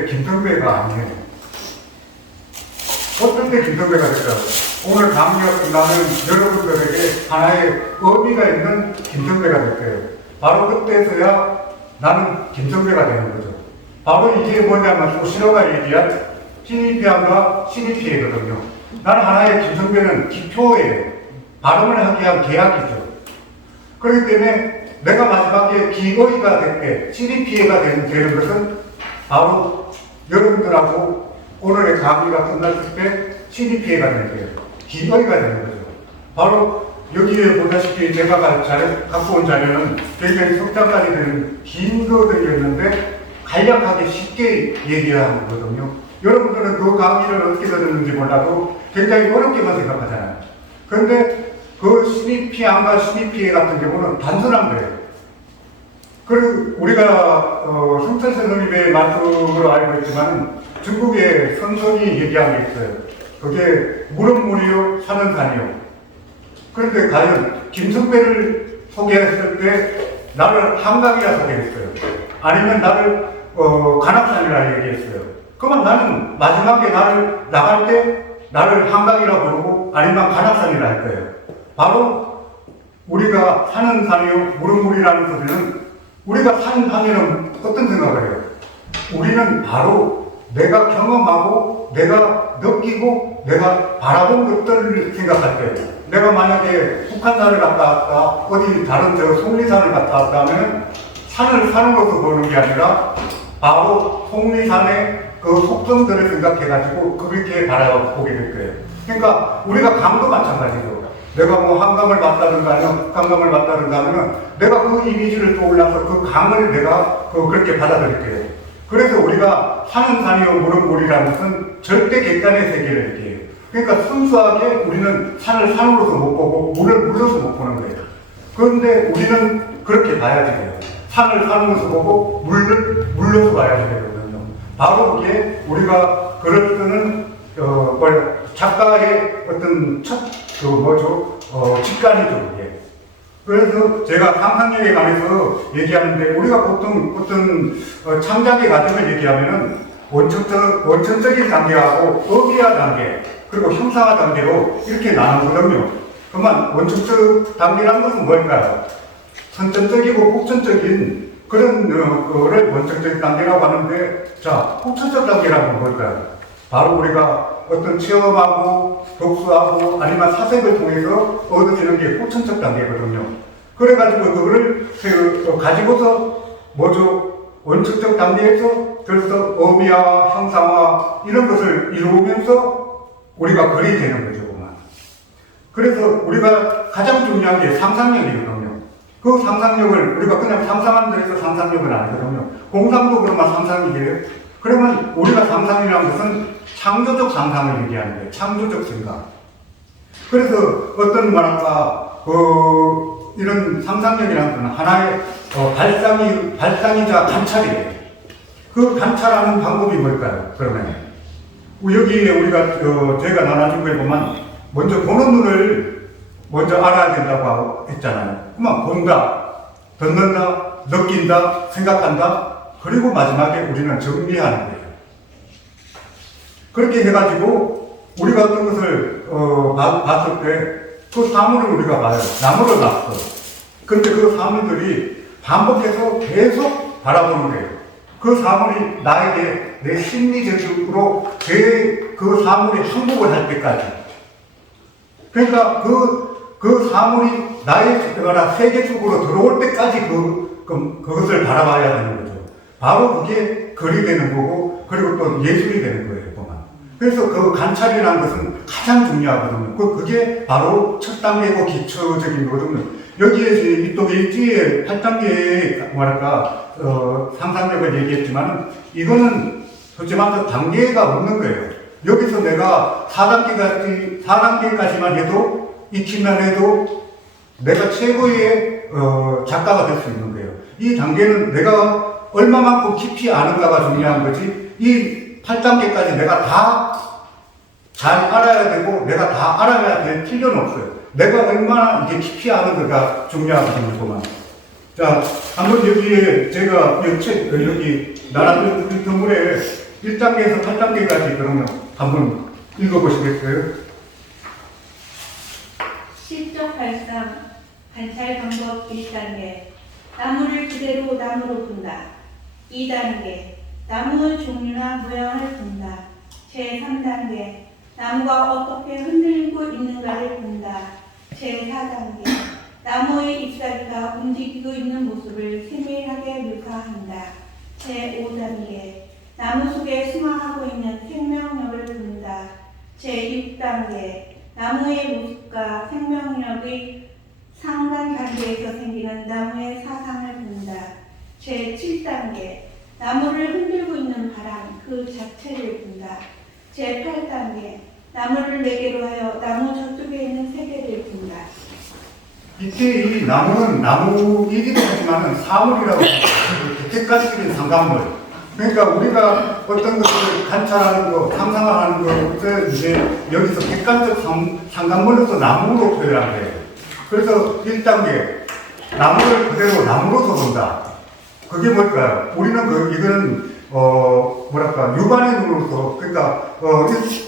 때 김성배가 아니에요. 어떨 때 김성배가 될까요? 오늘 강의가 끝나면 여러분들에게 하나의 의미가 있는 김성배가 될 거예요. 바로 그때서야 나는 김성배가 되는 거죠. 바로 이게 뭐냐면 소시로가 얘기한 신입피함과 신입피해거든요. 나는 하나의 김성배는 기표예요. 발음을 하기 위한 계약이죠. 그렇기 때문에 내가 마지막에 기어이가 될 때, 신입피해가 되는 것은 바로 여러분들하고 오늘의 강의가 끝났을 때 신입피해가 되는 거예요. 기어이가 되는 거죠. 바로 여기에 보다시피 제가 갖고 온 자료는 굉장히 석장까지 되는 긴 거들이었는데 간략하게 쉽게 얘기한 거거든요. 여러분들은 그 강의를 어떻게 들었는지 몰라도 굉장히 어렵게만 생각하잖아요. 그런데 그 신입피함과 신입피해 같은 경우는 단순한 거예요. 그리고 우리가 성철 선생님의 말씀으로 알고 있지만 중국의 선선이 얘기한 게 있어요. 그게 물은 물이요, 산은 산이요. 그런데 과연 김성배를 소개했을 때 나를 한강이라 소개했어요. 아니면 나를 관악산이라 얘기했어요. 그러면 나는 마지막에 나를 나갈 때 나를 한강이라 부르고 아니면 관악산이라 할 거예요. 바로 우리가 사는 산이요, 물은 물이라는 소리는 우리가 사는 산에는 어떤 생각을 해요? 우리는 바로 내가 경험하고 내가 느끼고 내가 바라본 것들을 생각할 거예요. 내가 만약에 북한산을 갔다 왔다, 어디 다른 속리산을 갔다 왔다 하면 산을 산으로서 보는 게 아니라 바로 속리산의 그 속성들을 생각해가지고 그렇게 바라보게 될 거예요. 그러니까 우리가 강도 마찬가지죠. 내가 뭐 한강을 봤다든가 아니면 북한강을 봤다든가 하면 내가 그 이미지를 떠올라서 그 강을 내가 그렇게 받아들일 거예요. 그래서 우리가 산은 산이요 물은 물이라는 것은 절대 객관의 세계를 얘기해요. 그러니까 순수하게 우리는 산을 산으로서 못 보고 물을 물로서 못 보는 거예요. 그런데 우리는 그렇게 봐야지 돼요. 산을 산으로서 보고 물을 물로서 봐야지 되거든요. 바로 그게 우리가 글을 쓰는 작가의 어떤 첫 직관이죠. 그게. 그래서 제가 상상력에 관해서 얘기하는데 우리가 보통 어떤 창작의 과정을 얘기하면은 원천적인 단계하고 의미화 단계 그리고 형상화 단계로 이렇게 나누거든요. 그러면 원천적 단계라는 것은 뭘까요? 선천적이고 폭천적인 그런 거를 원천적 단계라고 하는데, 자, 폭천적 단계라는 건 뭘까요? 바로 우리가 어떤 체험하고 독서하고 아니면 사색을 통해서 얻어지는 게 폭천적 단계거든요. 그래가지고 그거를 가지고서 원천적 단계에서 그래서 의미화, 형상화 이런 것을 이루면서 우리가 글이 되는 거죠. 그래서 우리가 가장 중요한 게 상상력이거든요. 그 상상력을 우리가 그냥 상상하는 데서 상상력은 아니거든요. 공상도 그러면 상상이에요. 그러면 우리가 상상이라는 것은 창조적 상상을 얘기하는 거예요. 창조적 생각. 그래서 어떤 말할까 이런 상상력이라는 것은 하나의 발상이자 관찰이에요. 그 관찰하는 방법이 뭘까요? 그러면 여기에 우리가 제가 나눠준 거에 보면 먼저 보는 눈을 먼저 알아야 된다고 했잖아요. 그만 본다, 듣는다, 느낀다, 생각한다, 그리고 마지막에 우리는 정리하는 거예요. 그렇게 해가지고 우리가 어떤 것을 봤을 때 그 사물을 우리가 봐요. 나무를 봤어. 그런데 그 사물들이 반복해서 계속 바라보는 거예요. 그 사물이 나에게 내 심리적으로 그 사물이 항복을 할 때까지. 그러니까 그 사물이 나의 세계 속으로 들어올 때까지 그것을 바라봐야 되는 거죠. 바로 그게 글이 되는 거고, 그리고 또 예술이 되는 거예요, 보면. 그래서 그 관찰이라는 것은 가장 중요하거든요. 그게 바로 첫 단계고 기초적인 거거든요. 여기에 또 일지에 8단계의 상상력을 얘기했지만, 이거는 솔직히 말해서 단계가 없는 거예요. 여기서 내가 4단계까지만 해도, 익히면 해도 내가 최고의 작가가 될 수 있는 거예요. 이 단계는 내가 얼마만큼 깊이 아는가가 중요한 거지, 이 8단계까지 내가 다 잘 알아야 되고, 내가 다 알아야 될 필요는 없어요. 내가 얼마나 이게 깊이 아는가가 중요하거든요. 자, 한번 여기에 제가 여기 나라들 건물에 1단계에서 8단계까지 그러면 한번 읽어보시겠어요? 시적 발상, 관찰 방법 1단계. 나무를 그대로 나무로 본다. 2단계. 나무의 종류나 모양을 본다. 제3단계. 나무가 어떻게 흔들리고 있는가를 본다. 제4단계. 나무의 잎사귀가 움직이고 있는 모습을 세밀하게 묘사한다. 제5단계. 나무 속에 승화하고 있는 생명력을 본다. 제6단계. 나무의 모습과 생명력의 상관 관계에서 생기는 나무의 사상을 본다. 제7단계. 나무를 흔들고 있는 바람 그 자체를 본다. 제8단계. 나무를 네 개로 하여 나무 저쪽에 있는 세계를 본다. 이때 이 나무는 나무이기도 하지만 사물이라고 객관적인 상관물. 그러니까 우리가 어떤 것을 관찰하는 거, 상상하는 것을 이제 여기서 객관적 상관물로서 나무로 표현한 거예요. 그래서 1단계, 나무를 그대로 나무로서 본다. 그게 뭘까요? 우리는 이거는, 뭐랄까, 육안의 눈으로서, 그러니까,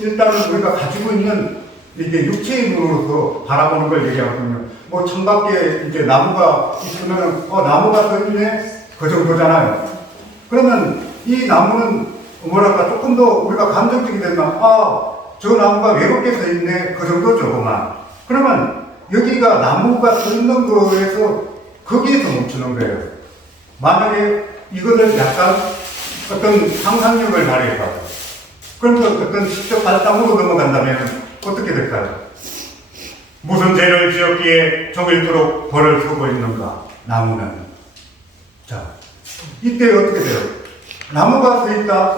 일단은 우리가 가지고 있는 이게 육체의 눈으로서 바라보는 걸 얘기하거든요. 뭐, 창밖에 이제 나무가 있으면은, 나무가 서 있네? 그 정도잖아요. 그러면 이 나무는 뭐랄까, 조금 더 우리가 감정적이 되면, 저 나무가 외롭게 서 있네? 그 정도죠, 그만. 그러면 여기가 나무가 서 있는 거에서 거기에서 멈추는 거예요. 만약에 이것을 약간 어떤 상상력을 발휘해봐요. 그러면 어떤 시적 발상으로 넘어간다면 어떻게 될까요? 무슨 죄를 지었기에 저길도록 벌을 서고 있는가, 나무는. 자, 이때 어떻게 돼요? 나무가 서 있다.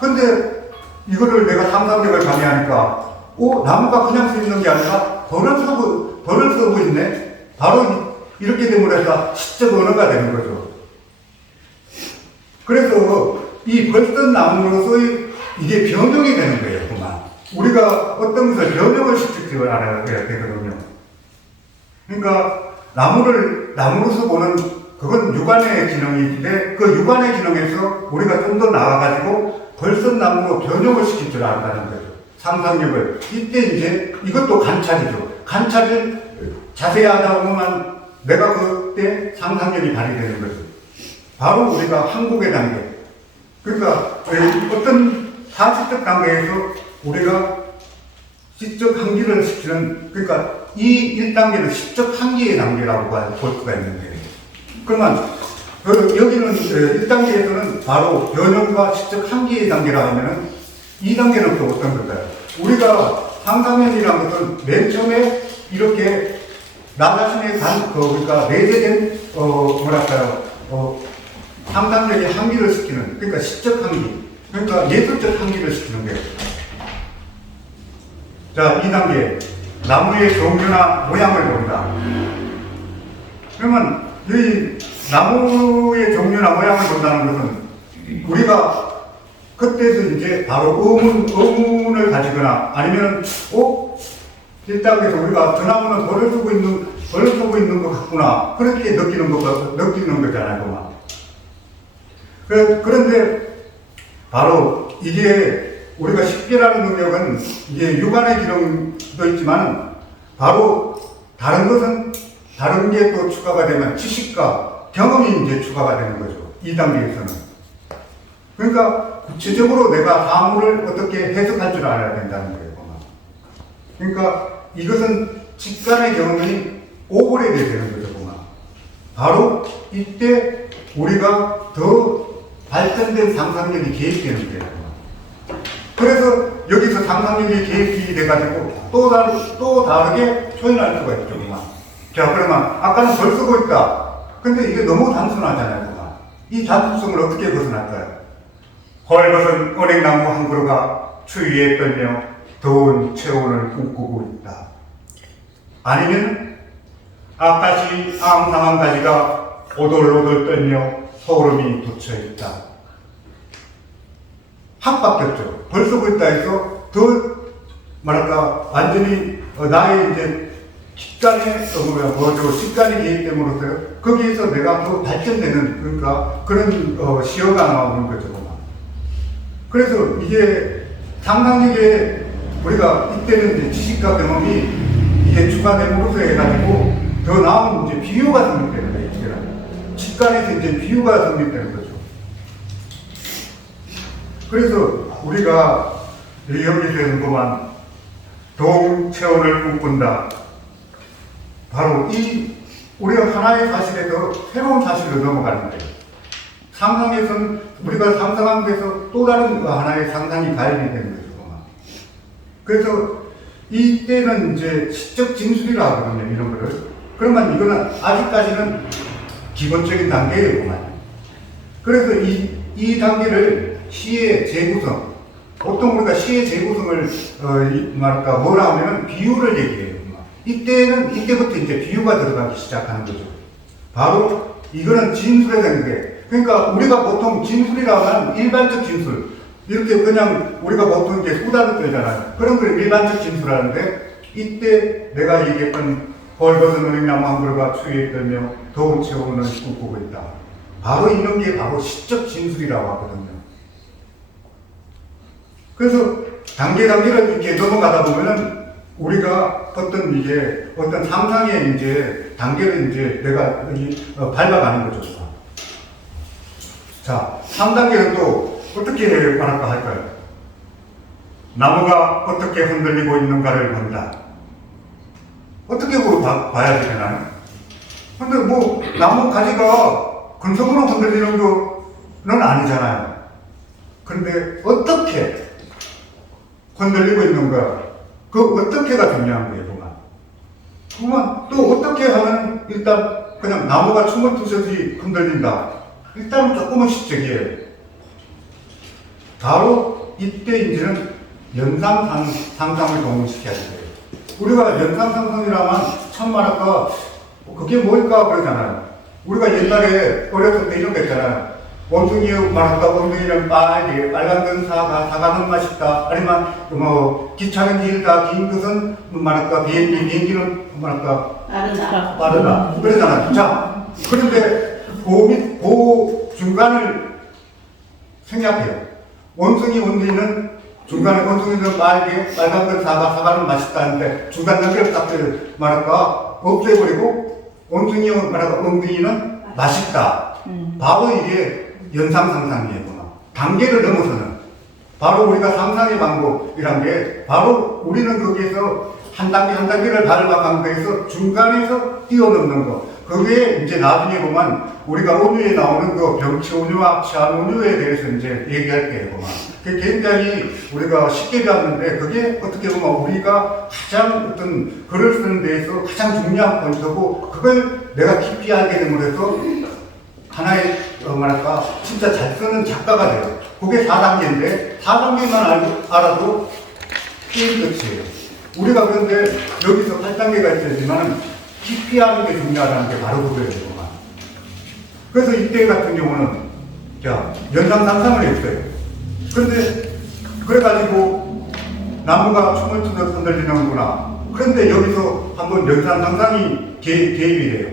근데 이거를 내가 상상력을 발휘하니까, 나무가 그냥 서 있는 게 아니라 벌을 서고 있네? 바로 이렇게 되므로 시적 언어가 되는 거죠. 그래서 이 벌선 나무로서의 이게 변형이 되는 거예요, 그만. 우리가 어떤 것을 변형을 시키지 알아야 되거든요. 그러니까 나무를 나무로서 보는 그건 육안의 기능인데 그 육안의 기능에서 우리가 좀 더 나아가지고 벌선 나무로 변형을 시킬 줄 안다는 거죠. 상상력을. 이때 이제 이것도 관찰이죠. 관찰을 자세히 하다 보면 내가 그때 상상력이 발휘되는 거죠. 바로 우리가 한국의 단계. 그러니까 어떤 사실적 단계에서 우리가 시적 한기를 시키는, 그러니까 이 1단계는 시적 한기의 단계라고 볼 수가 있는데, 그러면 여기는 1단계에서는 바로 변형과 시적 한기의 단계라 하면은 2단계는 또 어떤 걸까요? 우리가 상상력이라는 것은 맨 처음에 이렇게 나 자신의 그러니까 내재된 상상력의 한기를 시키는, 그러니까 시적 한기, 그러니까 예술적 한기를 시키는 거예요. 자, 2단계. 나무의 종류나 모양을 본다. 그러면 이 나무의 종류나 모양을 본다는 것은 우리가 그때도 이제 바로 의문을 가지거나 아니면, 1단계에서 우리가 저 나무는 벌을 쓰고 있는 것 같구나. 그렇게 느끼는 거잖아요, 그런데 바로 이게 우리가 식견하는 능력은 이게 육안의 기능도 있지만 바로 다른 것은 다른 게 또 추가가 되면 지식과 경험이 이제 추가가 되는 거죠. 2단계에서는. 그러니까 구체적으로 내가 사물을 어떻게 해석할 줄 알아야 된다는 거예요. 그러니까 이것은 직관의 경험이 오버레이드 되는 거죠. 바로 이때 우리가 더 발전된 상상력이 개입되는 거예요. 그래서 여기서 상상력이 개입이 돼가지고 또 다르게 표현할 수가 있죠. 자, 그러면 아까는 벌 쓰고 있다. 근데 이게 너무 단순하잖아요. 이 단순성을 어떻게 벗어날까요? 헐벗은 은행나무 한 그루가 추위에 떨며 더운 체온을 꿈꾸고 있다. 아니면 앞다시 앙상한 가지가 오돌오돌 떨며 소름이 돋쳐있다. 확 바뀌었죠. 벌 쓰고 있다 해서 더 완전히 나의 이제 식단이 개입됨으로써 거기에서 내가 더 발전되는, 그러니까 그런 시어가 나오는 거죠. 그래서 이게 상상력에 우리가 이때는 이제 지식과 경험이 이게 추가됨으로써 해가지고 더 나은 이제 비유가 성립되는 거예요. 이제는 직관에서 이제 비유가 성립되는 거죠. 그래서 우리가 여기서 보면 동체원을 꿈꾼다. 바로 이 우리가 하나의 사실에서 새로운 사실로 넘어가는 거예요. 상상에서는 우리가 상상한 데서 또 다른 하나의 상상이 가입이 되는 거죠. 그래서 이때는 이제 시적 진술이라 하거든요, 이런 거를. 그러면 이거는 아직까지는 기본적인 단계예요. 그래서 이 단계를 시의 재구성, 보통 우리가 시의 재구성을 말할까 뭐라 하면은 비유를 얘기해요. 이때부터 이제 비유가 들어가기 시작하는 거죠. 바로 이거는 진술에 대한 게, 그러니까 우리가 보통 진술이라고 하면 일반적 진술, 이렇게 그냥 우리가 보통 이제 수다를 떨잖아요. 그런 걸 일반적 진술하는데, 이때 내가 얘기했던 벌거벗은 은행나무 한 그루가 추위에 떨며 더운 체온을 꿈꾸고 있다. 바로 이런 게 바로 시적 진술이라고 하거든요. 그래서 단계를 이렇게 넘어가다 보면은 우리가 어떤 상상의 이제 단계를 이제 내가 밟아가는 거죠. 자, 3단계는 또 어떻게 말할까 할까요? 나무가 어떻게 흔들리고 있는가를 본다. 어떻게 봐야 되나요? 근데 뭐, 나무 가지가 근성으로 흔들리는 거는 아니잖아요. 근데 어떻게 흔들리고 있는가? 그 어떻게가 중요한 거예요, 그러면 또 어떻게 하면 일단 그냥 나무가 춤을 추듯이 흔들린다. 일단은 조금은 시적이에요. 바로 이때 이제는 연상상상을 동원시켜야 돼요. 우리가 연상상상이라면 참 말할까, 그게 뭘까 그러잖아요. 우리가 옛날에 어렸을 때 이런 거 있잖아요. 원숭이 말할까, 원숭이는 빨간 건 사과는 맛있다. 아니면 기차는 길다, 긴 것은 말할까, 비행기는 말할까, 빠르다. 그러잖아요. 자, 그런데 그 중간을 생략해요. 원숭이는 중간에 원숭이는 빨간 건 사과는 맛있다 하는데 중간 단계를 딱 말할까, 없애버리고 원숭이 말할까, 엉덩이는 맛있다. 바로 이게 연상상상이에요. 단계를 넘어서는 바로 우리가 상상의 방법이란 게 바로 우리는 거기에서 한 단계를 밟아간 거에서 중간에서 뛰어넘는 거. 그게 이제 나중에 보면 우리가 온유에 나오는 그 병치 온유와 치안 온유에 대해서 이제 얘기할 때 보면 그게 굉장히 우리가 쉽게 배웠는데 그게 어떻게 보면 우리가 가장 어떤 글을 쓰는 데에서 가장 중요한 포인트고 그걸 내가 깊이 알게 됨으로써 하나의 말할까 진짜 잘 쓰는 작가가 돼요. 그게 4단계인데 4단계만 알아도 게임 끝이에요. 우리가 그런데 여기서 8단계가 있지만 깊이 하는 게 중요하다는 게 바로 그거예요. 그래서 이때 같은 경우는 자 연상상상을 했어요. 그런데 그래가지고 나무가 춤을 추듯 흔들리는구나. 그런데 여기서 한번 연상상상이 개입이 돼요.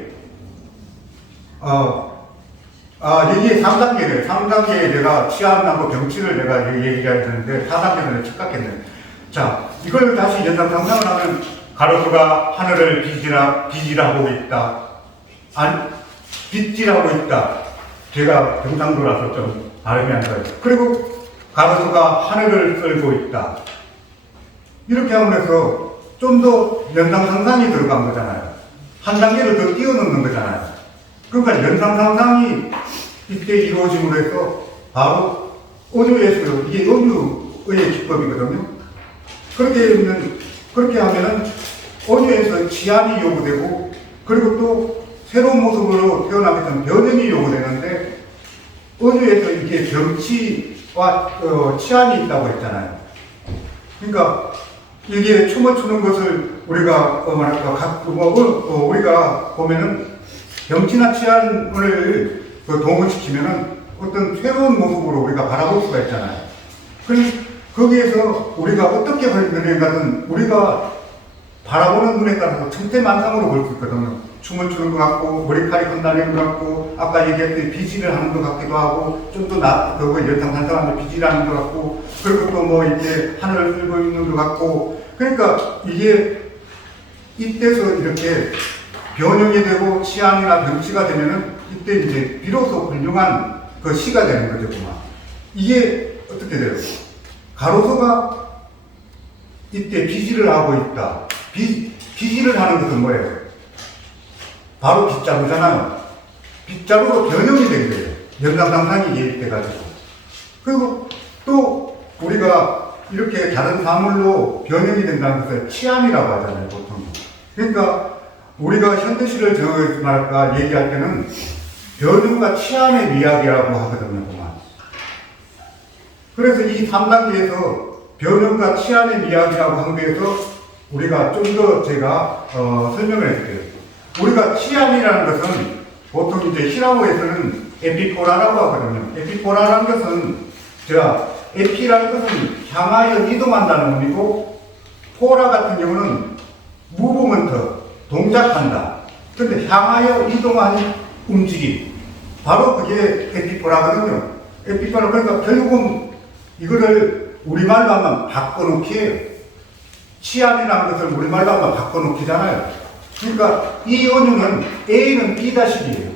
이게 3단계래요. 3단계에 내가 치안하고 병치를 내가 얘기해야 되는데 4단계는 착각했네. 자, 이걸 다시 연상상상을 하면 가로수가 하늘을 빗질하고 있다. 빗질하고 있다. 제가 경상도라서 좀 발음이 안 좋아요. 그리고 가로수가 하늘을 쓸고 있다. 이렇게 하면서 좀 더 연상상상이 들어간 거잖아요. 한 단계를 더 뛰어넘는 거잖아요. 그러니까 연상상상이 이때 이루어짐으로 해서 바로 온유에서 이게 온유의 기법이거든요. 그렇게 하면은 온유에서 치안이 요구되고 그리고 또 새로운 모습으로 태어나게 되면 변형이 요구되는데 온유에서 이게 병치와 치안이 있다고 했잖아요. 그러니까 이게 춤을 추는 것을 우리가 우리가 보면은 병치나 치안을 동원시키면은 어떤 새로운 모습으로 우리가 바라볼 수가 있잖아요. 그래서 거기에서 우리가 어떻게 변해가든 우리가 바라보는 눈에 따라서 천태만상으로 볼 수 있거든요. 춤을 추는 것 같고, 머리카락이 건달리는 것 같고, 아까 얘기했던 비질을 하는 것 같기도 하고, 좀 더 그거 열탕탄탄한데 비질하는 것 같고, 그리고 또 뭐 이렇게 하늘을 들고 있는 것 같고, 그러니까 이게 이때서 이렇게 변형이 되고 치안이나 병치가 되면은 이때 이제 비로소 훌륭한 그 시가 되는 거죠, 그만. 이게 어떻게 돼요? 가로소가 이때 비질을 하고 있다. 비질을 하는 것은 뭐예요? 바로 빗자루잖아요. 빗자루로 변형이 된 거예요. 연락상상이 개입돼가지고. 그리고 또 우리가 이렇게 다른 사물로 변형이 된다는 것을 치안이라고 하잖아요, 보통. 그러니까 우리가 현대시를 말할까 얘기할 때는 변형과 치안의 미학이라고 하거든요, 그만. 그래서 이 3단계에서 변형과 치안의 미학이라고 한 데에서 우리가 좀 더 제가 설명을 해드릴게요. 우리가 치안이라는 것은 보통 이제 히라오에서는 에피포라라고 하거든요. 에피포라라는 것은 에피라는 것은 향하여 이동한다는 의미고, 포라 같은 경우는 무브먼트, 동작한다. 근데 향하여 이동하는 움직임. 바로 그게 에피포라거든요. 에피포라, 그러니까 결국은 이거를 우리말로 하면 바꿔놓기예요. 치안이라는 것을 우리말로 하면 바꿔놓기잖아요. 그러니까 이 언유는 A는 B-이에요.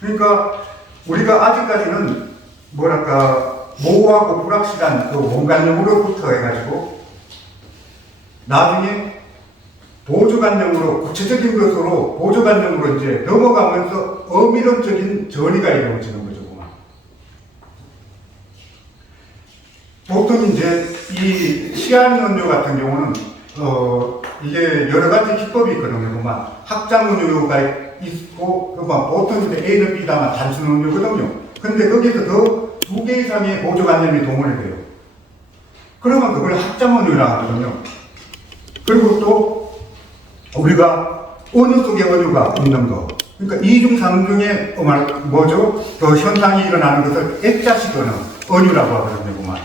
그러니까 우리가 아직까지는 뭐랄까 모호하고 불확실한 그 원관념으로부터 해가지고 나중에 보조관념으로, 구체적인 것으로 보조관념으로 이제 넘어가면서 어미론적인 전이가 이루어지는 거죠. 보통 이제 이 치안 언유 같은 경우는 이게 여러 가지 기법이 있거든요. 그만 확장 언유가 있고, 그만 보통 이제 A는 B다만 단순 언유거든요. 근데 거기서 더 2개 이상의 보조관념이 동원이 돼요. 그러면 그걸 확장 언유라고 하거든요. 그리고 또 우리가 언유 속에 언유가 있는 거. 그러니까 이중 삼중의 뭐죠? 그 현상이 일어나는 것을 액자식 언유라고 하거든요. 그만.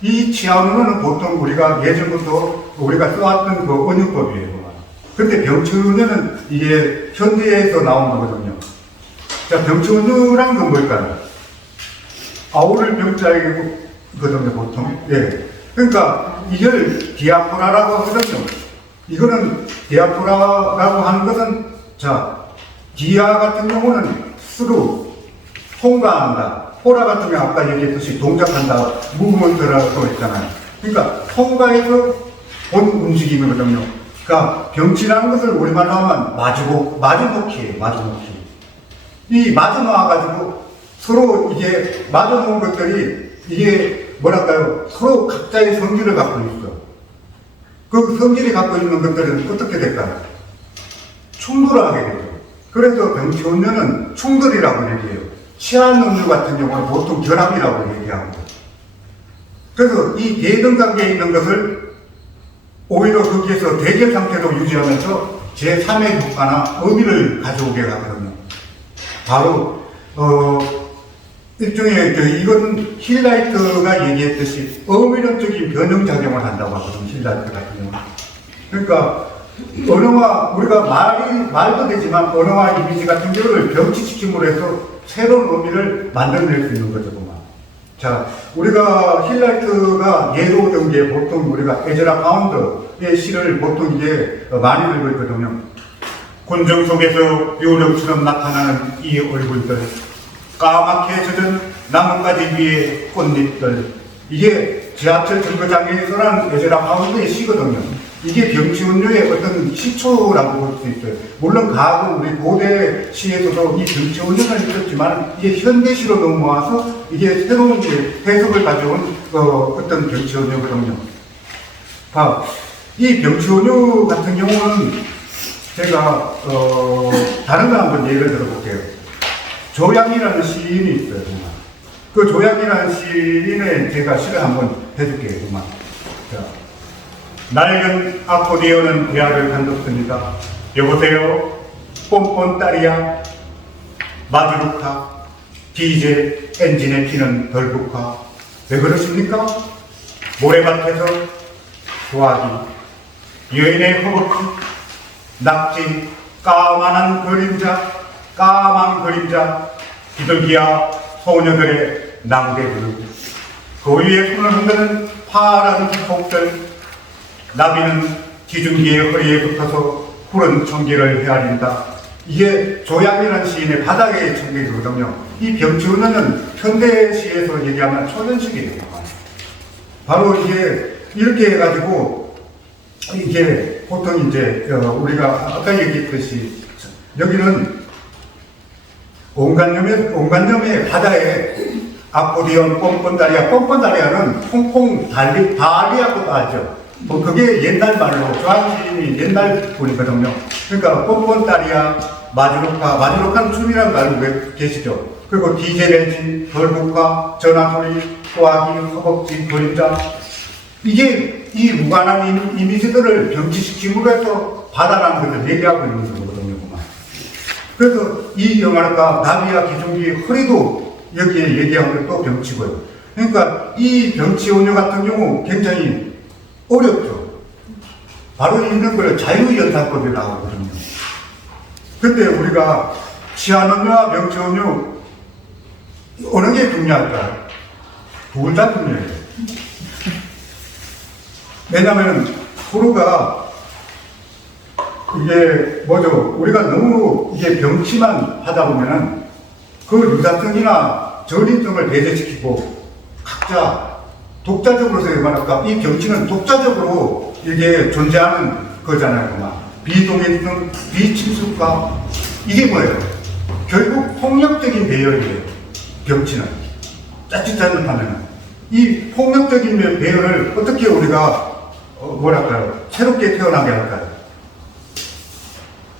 이 치안 언어는 보통 우리가 예전부터 우리가 써왔던 그 언유법이에요. 근데 병치 언어는 이게 현대에서 나온 거거든요. 자, 병치 언어란 건 뭘까요? 아우를 병자이거든요, 보통. 예. 그러니까 이걸 디아포라라고 하거든요. 이거는 디아포라라고 하는 것은, 자, 디아 같은 경우는 스루, 통과한다. 포라 같은 경우 아까 얘기했듯이 동작한다, 무브먼트라고 했잖아요. 그러니까 통과해서 본 움직임이거든요. 그러니까 병치라는 것을 우리말로 하면 마주놓기예요, 마주놓기. 이 마주놓아가지고 서로 이게 마주놓은 것들이 이게 뭐랄까요, 서로 각자의 성질을 갖고 있어. 그 성질이 갖고 있는 것들은 어떻게 될까요? 충돌을 하게 되죠. 그래서 병치 언유는 충돌이라고 얘기해요. 치안 언유 같은 경우는 보통 결합이라고 얘기하고, 그래서 이 대등 관계에 있는 것을 오히려 거기에서 대결 상태로 유지하면서 제3의 효과나 의미를 가져오게 하거든요. 바로 일종의 이건 힐라이트가 얘기했듯이 의미론적인 변형작용을 한다고 하거든요. 힐라이트 같은 경우는. 그러니까 언어와 우리가 말도 되지만 언어와 이미지 같은 경우를 병치시킴으로 해서 새로운 의미를 만들어낼 수 있는 거죠. 그만. 자, 우리가 힐라이트가 예로 든 게 보통 우리가 에즈라 파운드의 시를 보통 이제 많이 들고 있거든요. 곤정 속에서 요령처럼 나타나는 이 얼굴들, 까맣게 젖은 나뭇가지 위에 꽃잎들. 이게 지하철 정거장에서는 에즈라 파운드의 시거든요. 이게 병치 언유의 어떤 시초라고 볼 수 있어요. 물론 과거 우리 고대 시에서도 이 병치 언유는 있었지만 이게 현대시로 넘어와서 이게 새로운 해석을 가져온 어떤 병치 언유거든요. 이 병치 언유 같은 경우는 제가 다른 거 한번 예를 들어볼게요. 조양이라는 시인이 있어요. 정말. 그 조양이라는 시인의 제가 시를 한번 해줄게요. 정말. 자. 낡은 아코디언은 대화를 간뒀습니다. 여보세요? 뽐뽐 딸이야? 마주루카? 디젤 엔진의 피는 덜국화? 왜 그러십니까? 모래밭에서 좋아하기 여인의 허벅지 낙지, 까만한 그림자, 까만 그림자, 비둘기야 소녀들의 낭대불, 그 위에 손을 흔드는 파란 기폭들, 나비는 기중기의 허리에 붙어서 푸른 청기를 헤아린다. 이게 조양이라는 시인의 바닥의 청기거든요. 이 병치운은 현대시에서 얘기하면 초전식이에요. 바로 이게 이렇게 해가지고 이게 보통 이제 우리가 아까 얘기했듯이 여기는 온간염의 바다에 아코디언, 뻔뻔다리아는 퐁퐁 다리아고도 하죠. 뭐 그게 옛날 말로 조항시인이 옛날 분이거든요. 그러니까 뻔뻔다리아, 마주로카는 춤이라는 말 왜 계시죠? 그리고 디제레진, 벌국화, 전화소리, 소화기, 허벅지, 그림자, 이게 이 무관한 이미지들을 병치시킴으로 해서 바다라는 것을 얘기하고 있는 거거든요. 그래서 이 영화가 나비와 기중기 허리도 여기에 얘기하는 것도 병치고요. 그러니까 이 병치오녀 같은 경우 굉장히 어렵죠. 바로 이런 걸 자유연상법에 나오거든요. 근데 우리가 치안오녀와 병치오녀 어느 게 중요할까요? 둘 다 중요해요. 왜냐하면 서로가 이게 뭐죠? 우리가 너무 이게 병치만 하다 보면은 그 유사성이나 전인성을 배제시키고 각자 독자적으로서 말할까? 이 병치는 독자적으로 이게 존재하는 거잖아요. 비동일성, 비친숙과 이게 뭐예요? 결국 폭력적인 배열이에요. 병치는 짜릿 잘못하면은 이 폭력적인 배열을 어떻게 우리가 뭐랄까요? 새롭게 태어나게 할까요?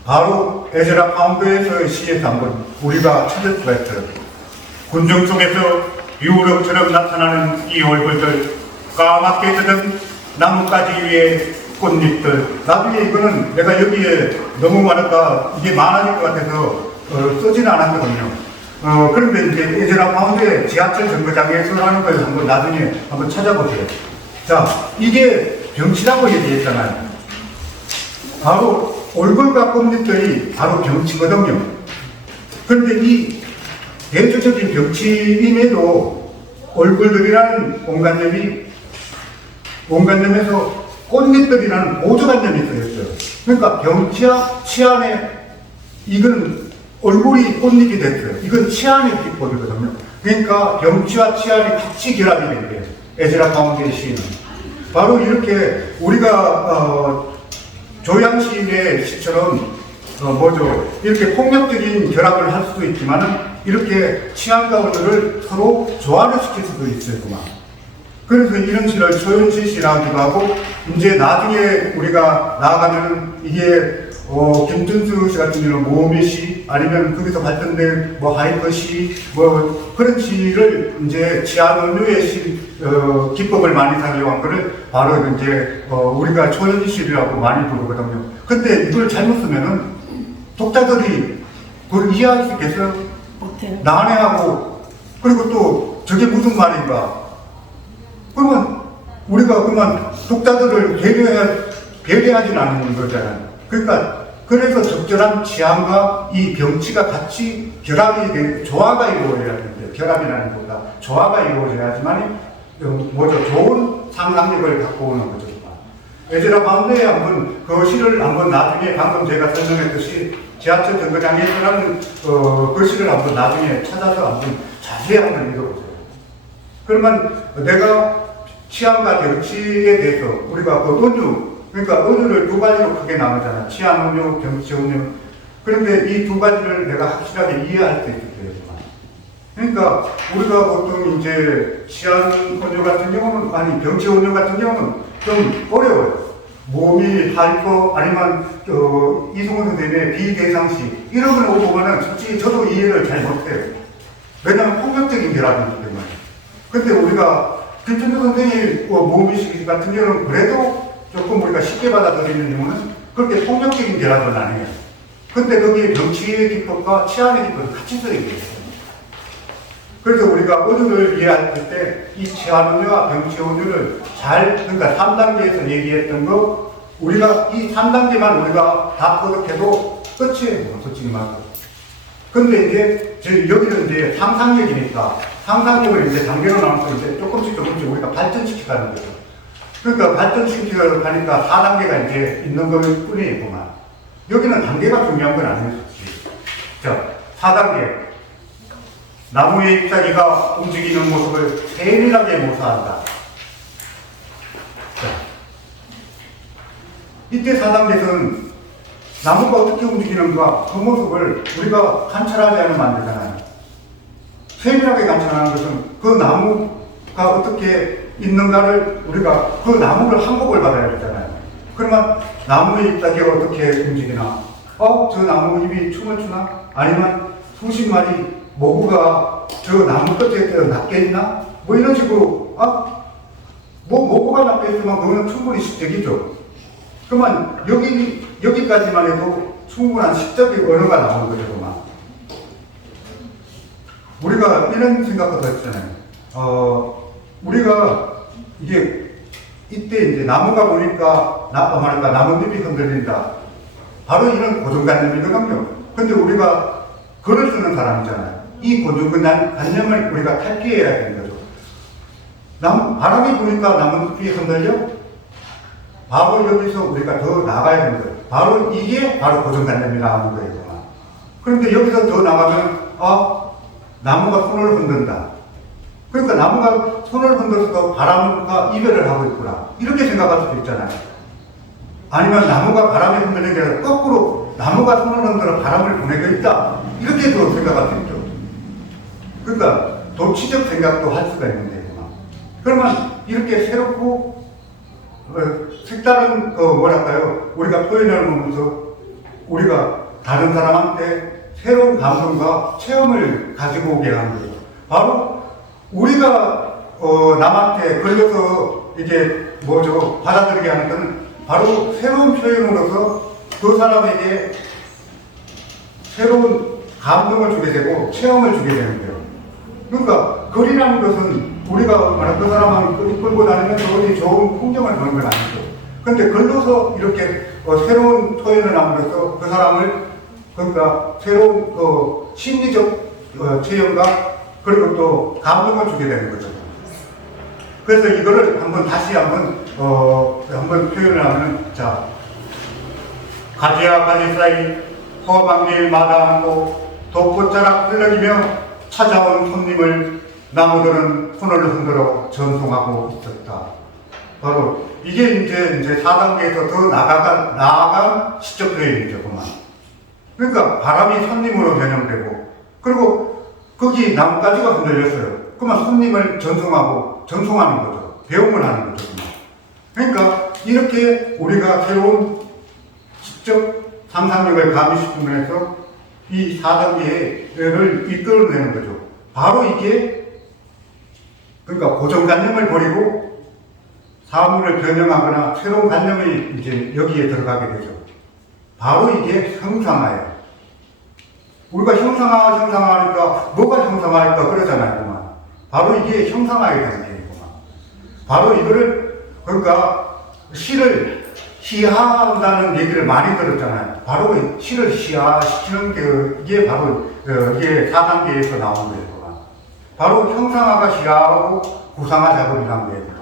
바로 에즈라 파운드에서의 시에서 한번 우리가 찾을 수가 있어요. 군중 속에서 유령처럼 나타나는 이 얼굴들, 까맣게 뜯은 나뭇가지 위에 꽃잎들. 나중에 이거는 내가 여기에 너무 많을까 이게 많아질 것 같아서 쓰지는 않았거든요. 그런데 이제 에즈라 파운드의 지하철 정거장에서 하는 걸 한번 나중에 한번 찾아보세요. 자, 이게 병치라고 얘기했잖아요. 바로 얼굴과 꽃잎들이 바로 병치거든요. 그런데 이 대조적인 병치임에도 얼굴들이라는 온간염에서 꽃잎들이라는 보조간염이 있어요. 그러니까 병치와 치안에 이건 얼굴이 꽃잎이 됐어요. 이건 치안의 기법이거든요. 그러니까 병치와 치안이 같이 결합이 된 거예요. 에즈라 파운드의 시인은. 바로 이렇게 우리가 조양 시인의 시처럼 뭐죠? 이렇게 폭력적인 결합을 할 수도 있지만은 이렇게 치안과 언어를 서로 조화를 시킬 수도 있어요. 그래서 이런 시를 소연시 시라기도 하고 이제 나중에 우리가 나아가면은 이게 김준수 씨 같은 경우는 모험의 시 아니면 거기서 발전된 뭐 하이퍼 시 뭐 그런 시를 이제 치안언어의 시 기법을 많이 사용한 거를 바로 이제 우리가 초연시 시라고 많이 부르거든요. 근데 이걸 잘못 쓰면은 독자들이 그걸 이해할 수 있겠어요? 못해요. 난해하고 그리고 또 저게 무슨 말인가? 그러면 우리가 그만 독자들을 배려하지는 않는 거잖아요. 그러니까 그래서 적절한 치안과 이 병치가 같이 결합이 돼 조화가 이루어져야 되는데 결합이라는 것보다 조화가 이루어져야지만 뭐죠? 좋은 상상력을 갖고 오는 거죠. 에즈라 파운드에 한번 그 시를 한번 나중에 방금 제가 설명했듯이 지하철 정거장에서라는 그 시를 한번 나중에 찾아서 한번 자세히 한번 읽어보세요. 그러면 내가 치안과 병치에 대해서 우리가 그 은유, 그러니까 은유를 두 가지로 크게 나누잖아. 치안 은유, 병치 은유. 그런데 이 두 가지를 내가 확실하게 이해할 수 있을 거예요. 그러니까 우리가 보통 이제 치안 은유 같은 경우는, 아니 병치 은유 같은 경우는 좀 어려워요. 몸이 하이퍼 아니면 이승훈 선생님의 비대상시 이런 걸 보면은 솔직히 저도 이해를 잘 못해요. 왜냐하면 폭력적인 결합이기 때문에. 근데 우리가 김준수 선생님 모험의식 같은 경우는 그래도 조금 우리가 쉽게 받아들이는 경우는 그렇게 폭력적인 결합은 아니에요. 근데 거기에 병치의 기법과 치안의 기법이 같이 써 있어요. 그래서 우리가 은유를 이해할 때 이 치안 은유와 병치 은유를 잘, 그러니까 3단계에서 얘기했던 거 우리가 이 3단계만 우리가 다 터득해도 끝이에요, 솔직히 말해서. 근데 이제 여기는 이제 상상력이니까 상상력을 이제 단계로 나눠서 이제 조금씩 우리가 발전시키가는 거죠. 그러니까 발전시키려고 하니까 4단계가 이제 있는 걸 뿐이구만. 여기는 단계가 중요한 건 아니었지. 자, 4단계. 나무의 잎사귀가 움직이는 모습을 세밀하게 묘사한다. 자, 이때 4단계에서는 나무가 어떻게 움직이는가 그 모습을 우리가 관찰하지 않으면 안 되잖아요. 세밀하게 관찰하는 것은 그 나무가 어떻게 있는가를 우리가 그 나무를 한복을 받아야 되잖아요. 그러면 나무의 잎사귀가 어떻게 움직이나? 저 나무 잎이 춤을 추나? 아니면 수십 마리 모구가 저 나무 끝에 낚여 있나? 뭐 이런 식으로 뭐 모구가 낚여 있으면 그거는 충분히 식적이죠. 그러면 여기까지만 해도 충분한 식적인 언어가 나오는 거죠, 그만. 우리가 이런 생각도 했잖아요. 우리가 이게 이때 이제 나무가 보니까 나뭇잎이 흔들린다. 바로 이런 고정관념이거든요. 근데 우리가 글을 쓰는 사람이잖아요. 이 고정관념을 우리가 탈피해야 되는 거죠. 바람이 부니까 나뭇잎이 흔들려? 바로 여기서 우리가 더 나가야 되는 거예요. 바로 이게 바로 고정관념이라는 거예요. 그런데 여기서 더 나가면 나무가 손을 흔든다. 그러니까 나무가 손을 흔들어서 바람과 이별을 하고 있구나. 이렇게 생각할 수도 있잖아요. 아니면 나무가 바람에 흔들리는 게 아니라 거꾸로 나무가 손을 흔들어 바람을 보내고 있다. 이렇게도 생각할 수 있죠. 그러니까 도치적 생각도 할 수가 있는데, 그러면 이렇게 새롭고 색다른 우리가 표현을 보면서 우리가 다른 사람한테 새로운 감성과 체험을 가지고 오게 하는 거예요. 바로 우리가 남한테 걸려서 이게 받아들이게 하는 것은 바로 새로운 표현으로서 그 사람에게 새로운 감동을 주게 되고 체험을 주게 되는 거예요. 그러니까 글이라는 것은 우리가 그 사람을 끌고 다니면서 어디 좋은 풍경을 보는 건 아니죠. 근데 글로서 이렇게 새로운 표현을 함으로써 그 사람을 그러니까 새로운 심리적 체험과 그리고 또 감동을 주게 되는 거죠. 그래서 이거를 다시 한번 표현을 하면, 자, 가지와 가지 사이 험한 길 마다하고 돛꽃자락 흘러기며 찾아온 손님을 나무들은 손을 흔들어 전송하고 있었다. 바로 이게 이제 4단계에서 더 나아간 시적 표현이죠, 그만. 그러니까 바람이 손님으로 변형되고, 그리고 거기 나뭇가지가 흔들렸어요. 그러면 손님을 전송하는 거죠. 배웅을 하는 거죠. 그러니까 이렇게 우리가 새로운 시적 상상력을 가미시키면서 이 4단계를 이끌어내는 거죠. 바로 이게 그러니까 고정관념을 버리고 사물을 변형하거나 새로운 관념이 이제 여기에 들어가게 되죠. 바로 이게 형상화예요. 우리가 형상화하니까 뭐가 형상화일까 그러잖아요. 바로 이게 형상화에 대한 얘기구만. 바로 이거를 그러니까 시를 시화한다는 얘기를 많이 들었잖아요. 바로 시를 시화시키는 게 바로 이게 4단계에서 나온 거예요. 바로 형상화가 시화하고 구상화 작업이라는 거예요.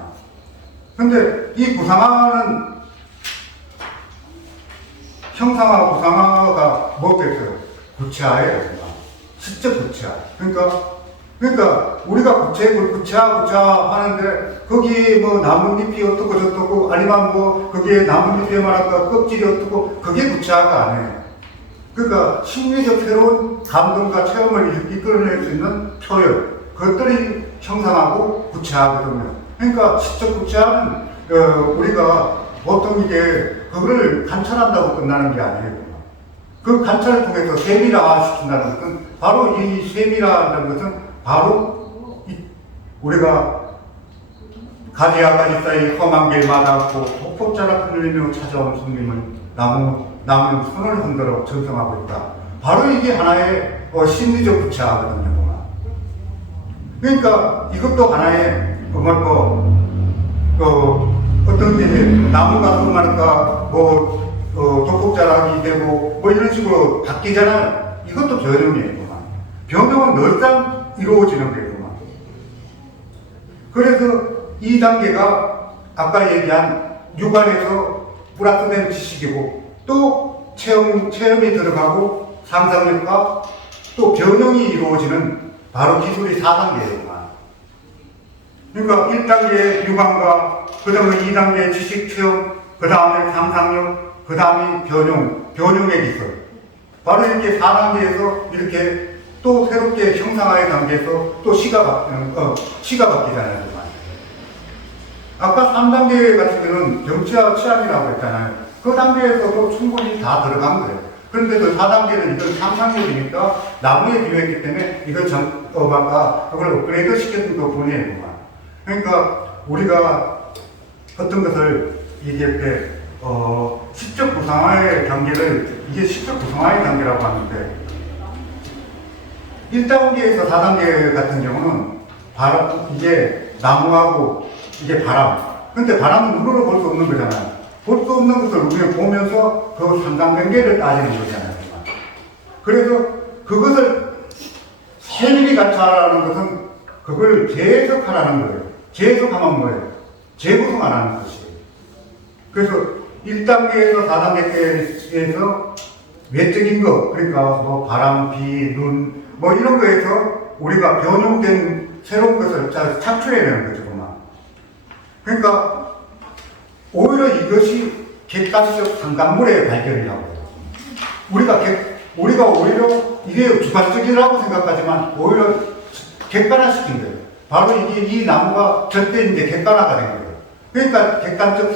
근데 이 구상화는 형상화, 구상화가 뭐겠어요? 구체화예요. 시적 구체화. 그러니까 우리가 구체화 하는데 거기에 나뭇잎이 어떻고 저떻고 아니면 거기에 나뭇잎에 말할까 껍질이 어떻고 그게 구체화가 아니에요. 그러니까 심리적 새로운 감동과 체험을 이끌어낼 수 있는 표현, 그것들이 형상하고 구체화거든요. 그러니까 시적 구체화는 우리가 보통 이게 그거를 관찰한다고 끝나는 게 아니에요. 그 관찰을 통해서 세밀화 시킨다는 것은 바로 이 세밀화라는 것은 바로 우리가 가지와 가지 사이 험한 길 마다하고 폭폭자락 흔들리며 찾아온 손님을 나무는 손을 흔들어 전송하고 있다. 바로 이게 하나의 심리적 구체화거든요. 그러니까 이것도 하나의 어떤 게 나무가 말할까 독복 자락이 되고 뭐 이런 식으로 바뀌잖아요. 이것도 변형이에요. 변형은 늘상 이루어지는 거예요. 그래서 이 단계가 아까 얘기한 육안에서 플러스된 지식이고 또 체험이 들어가고 상상력과 또 변형이 이루어지는 바로 기술이 4단계예요. 그러니까 1단계 육안과 그 다음에 2단계 지식 체험, 그 다음에 상상력, 그 다음에 변형의 기술. 바로 이렇게 4단계에서 이렇게 또 새롭게 형상화의 단계에서 또 시가 바뀌잖아요. 아까 3단계 같은 경우는 경치와 치안이라고 했잖아요. 그 단계에서도 충분히 다 들어간 거예요. 그런데 그 4단계는 이건 상상력이니까 나무에 비유했기 때문에 이걸 그걸 업그레이드 시키는 것 뿐이에요. 그러니까 우리가 어떤 것을 얘기할 때 시적 구상화의 단계를 이게 시적 구상화의 단계라고 하는데 1단계에서 4단계 같은 경우는 이게 나무하고 이게 바람. 근데 바람은 눈으로 볼 수 없는 거잖아요. 볼 수 없는 것을 우리가 보면서 그 상관관계를 따지는 거잖아요. 그래서 그것을 세밀히 같이 하라는 것은 그걸 재해석하라는 거예요. 재해석하면 뭐예요? 재구성하라는 것이에요. 그래서 1단계에서 4단계에서 외적인 거, 그러니까 뭐 바람, 비, 눈, 뭐 이런 거에서 우리가 변형된 새로운 것을 창출해내는 거죠. 그러니까 오히려 이것이 객관적 상관물의 발견이라고 해요. 우리가 오히려 이게 주관적이라고 생각하지만 오히려 객관화시킨 거예요. 바로 이게 이 나무가 절대 이제 객관화가 된 거예요. 그러니까 객관적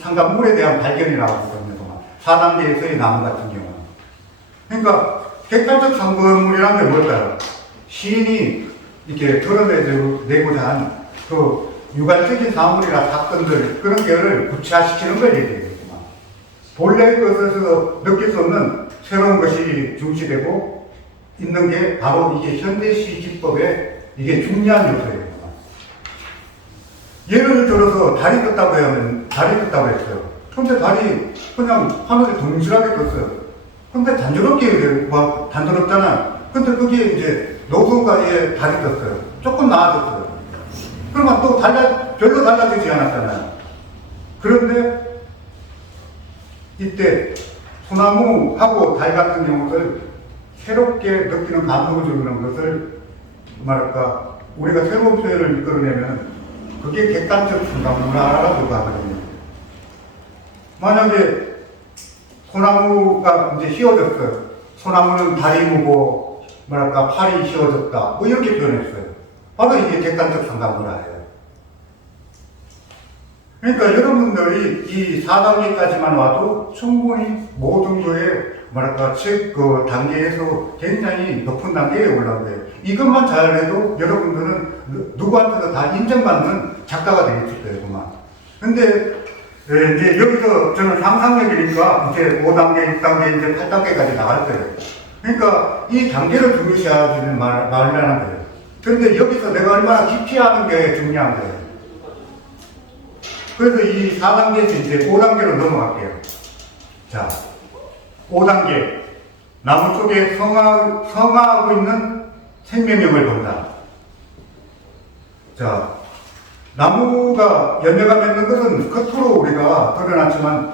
상관물에 대한 발견이라고 하거든요. 4단계에서의 나무 같은 경우는. 그러니까 객관적 상관물이라는 게 뭘까요? 시인이 이렇게 드러내고자 한 육안적인 사물이나 사건들 그런 거를 구체화시키는 걸 얘기해요. 본래의 것에서 느낄 수 없는 새로운 것이 중시되고 있는 게 바로 이게 현대시 기법의 이게 중요한 요소예요. 예를 들어서 달이 떴다고 했어요. 근데 달이 그냥 하늘에 동실하게 떴어요. 근데 단조롭게 단조롭잖아요. 근데 그게 이제 노선까지 달이 떴어요. 조금 나아졌어요. 그러면 또 별로 달라지지 않았잖아요. 그런데 이때 소나무하고 달 같은 경우를 새롭게 느끼는 감동을 주는 것을 우리가 새로운 표현을 이끌어내면 그게 객관적 상관문화라고 하거든요. 만약에 소나무가 이제 휘어졌어요. 소나무는 다리 무고 팔이 휘어졌다. 뭐 이렇게 표현했어요. 바로 이게 객관적 상관문화예요. 그러니까 여러분들이 이 4단계까지만 와도 충분히 모든 거에 그 단계에서 굉장히 높은 단계에 올라오고요. 이것만 잘해도 여러분들은 누구한테도 다 인정받는 작가가 되겠을 거예요. 근데 이제 여기서 저는 상상력이니까 이제 5단계, 6단계, 이제 8단계까지 나갈 거예요. 그러니까 이 단계를 중요시하는 말이라는 거예요. 그런데 여기서 내가 얼마나 깊이 하는 게 중요한 거예요. 그래서 이 4단계에서 이제 5단계로 넘어갈게요. 자, 5단계. 나무 속에 성화하고 있는 생명력을 본다. 자, 나무가 열매가 맺는 것은 겉으로 우리가 드러나지는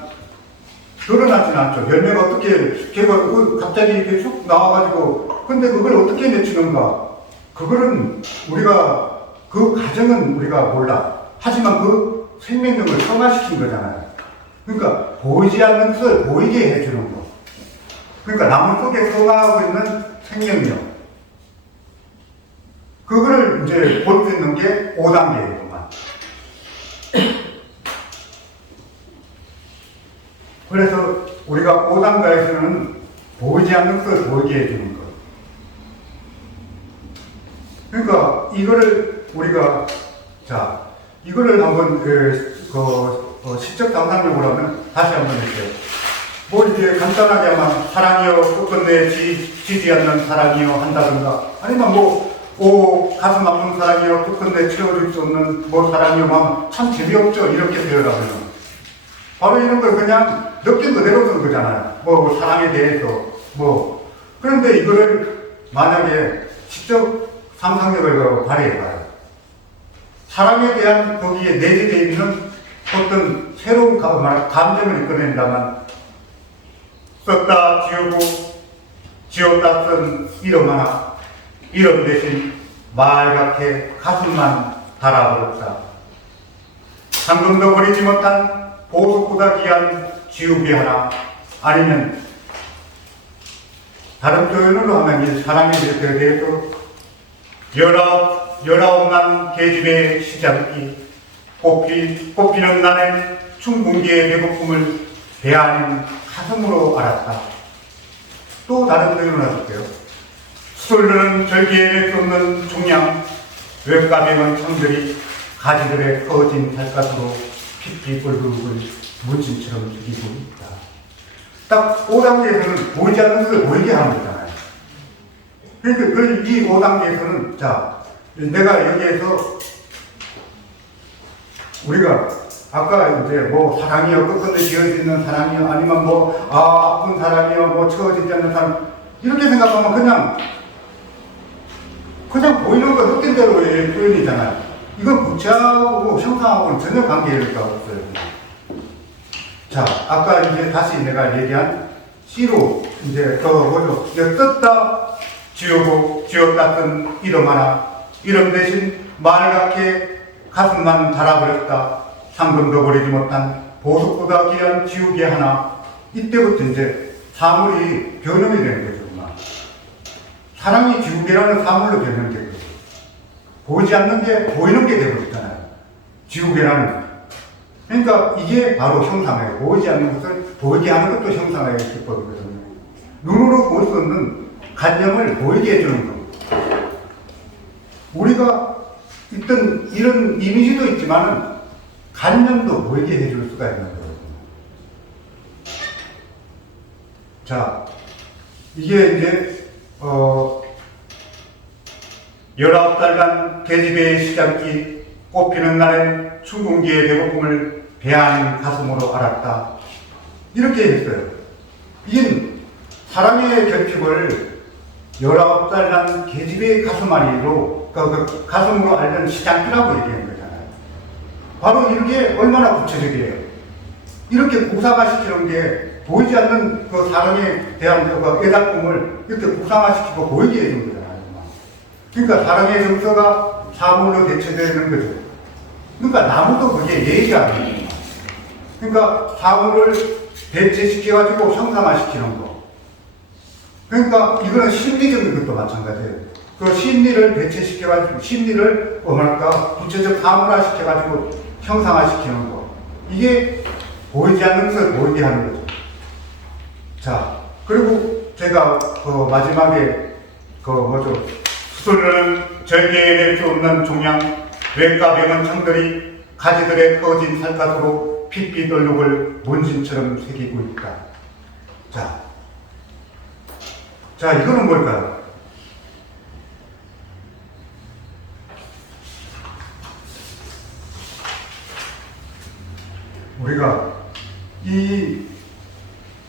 않죠. 열매가 어떻게, 걔가 갑자기 이렇게 쑥 나와가지고, 근데 그걸 어떻게 맺히는가? 그거는 우리가, 그 과정은 우리가 몰라. 하지만 그 생명력을 성화시킨 거잖아요. 그러니까 보이지 않는 것을 보이게 해주는 거. 그러니까 나무 속에 성화하고 있는 생명력. 그거를 이제 볼 수 있는 게 5단계예요. 그래서 우리가 5단계에서는 보이지 않는 것을 보이게 해주는 것. 그러니까 이거를 우리가 이거를 한번 시적 상상력으로 하면 다시 한번 해주세요. 뭐 이제 간단하게 하면 사랑이여 끝끝내 지지 않는 사랑이여 한다든가 아니면 오, 가슴 아픈 사랑이여 끝끝내 채워줄 수 없는 뭐 사랑이여 하면 참 재미없죠. 이렇게 표현하면. 바로 이런 걸 그냥 느낀 그대로 쓴 거잖아요. 뭐 사랑에 대해서 뭐. 그런데 이거를 만약에 직접 상상력을 발휘해봐요. 사랑에 대한 거기에 내재되어 있는 어떤 새로운 감정을 이끌어낸다면 썼다 지우고 지웠다 쓴 이름 하나, 이름 대신 말갛게 가슴만 달아버렸다. 상금도 버리지 못한 보석보다 귀한 지우개 하나, 아니면 다른 표현으로 하면 이 사랑에 대해서 열아홉난 계집의 시작이 꽃피는 날엔 춘궁기의 배고픔을 배아닌 가슴으로 알았다. 또 다른 표현을 해볼게요. 수돌르는 절기에 쏟는 종양, 외가백은 청들이 가지들의 꺼진 살갗으로 핏빛 꼴굴굴 문신처럼 죽이고 있다. 딱 5단계에서는 보이지 않는 것을 보이게 하는 거잖아요. 그러니까 이 5단계에서는 자, 내가 여기에서 우리가 아까 이제 뭐 사랑이요 끝끝내 지어지는 사랑이요 아니면 뭐 아픈 사랑이요 뭐 채워지지 않는 사랑 이렇게 생각하면 그냥 보이는 거 느낀 대로의 표현이잖아요. 이건 구체하고 형상하고는 전혀 관계가 없어요. 자, 아까 이제 다시 내가 얘기한 C로 이제 뭐죠? 썼다 지우고 지웠다 쓴 이름 하나, 이름 대신 말갛게 가슴만 달아버렸다. 상금도 버리지 못한 보석보다 귀한 지우개 하나. 이때부터 이제 사물이 변형이 되는 거죠. 사랑이 지우개라는 사물로 변형이 되는 거죠. 보이지 않는 게 보이는 게 되고 있잖아요. 지우개라는. 그러니까 이게 바로 형상이에요. 보이지 않는 것을 보이게 하는 것도 형상의 기법이거든요. 눈으로 볼 수 없는 관념을 보이게 해주는 겁니다. 우리가 있던 이런 이미지도 있지만은 관념도 보이게 해줄 수가 있는 거거든요. 자, 이게 이제 19달간 계집애의 시작기 꽃피는 날엔 춘궁기의 배고픔을 배아닌 가슴으로 알았다. 이렇게 했어요. 인 사랑의 결핍을 19달간 계집애의 가슴 아니로 그 가슴으로 알던 시작기라고 얘기한 거잖아요. 바로 이렇게 얼마나 구체적이에요. 이렇게 구상화시키는 게 보이지 않는 그 사랑에 대한 그 애달픔을 이렇게 구상화시키고 보이게 해준 거잖아요. 그러니까 사랑의 정서가 사물로 대체되는 거죠. 그러니까 나무도 그게 예의가 아니에요. 그러니까 사물을 대체시켜가지고 형상화시키는 거. 그러니까 이거는 심리적인 것도 마찬가지예요. 그 심리를 대체시켜가지고, 심리를 뭐랄까, 구체적 사물화시켜가지고 형상화시키는 거. 이게 보이지 않는 것을 보이게 하는 거죠. 자, 그리고 제가 마지막에 뭐죠? 수술은 절개에 낼 수 없는 종양, 외가병은 청들이 가지들의 커진 살갗으로 핏빛 얼룩을 문신처럼 새기고 있다. 자, 이거는 뭘까요? 우리가 이